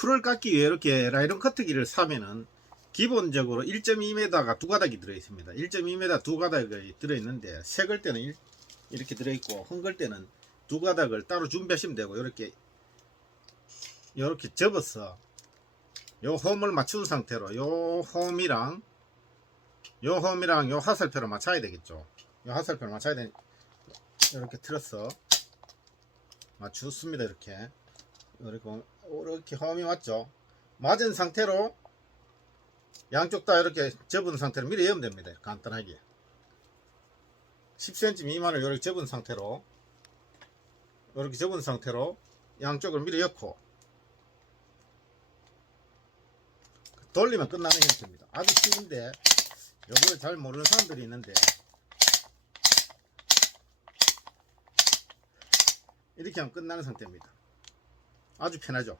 풀을 깎기 위해 이렇게 라이론 커트기를 사면은 기본적으로 1.2m가 두 가닥이 들어 있습니다. 1.2m 두 가닥이 들어 있는데 색을 때는 일- 이렇게 들어 있고 헝글 때는 두 가닥을 따로 준비하시면 되고 이렇게 이렇게 접어서 요 홈을 맞춘 상태로 요 홈이랑 요 홈이랑 요 화살표를 맞춰야 되겠죠. 요 화살표를 맞춰야 되 이렇게 틀어서 맞추습니다. 이렇게 이렇게 이렇게 홈이 맞죠. 맞은 상태로 양쪽 다 이렇게 접은 상태로 미리 여면 됩니다. 간단하게 10cm 미만을 이렇게 접은 상태로 이렇게 접은 상태로 양쪽을 미리 엮고 돌리면 끝나는 형태입니다. 아주 쉬운데 요거를 잘 모르는 사람들이 있는데 이렇게 하면 끝나는 상태입니다. 아주 편하죠.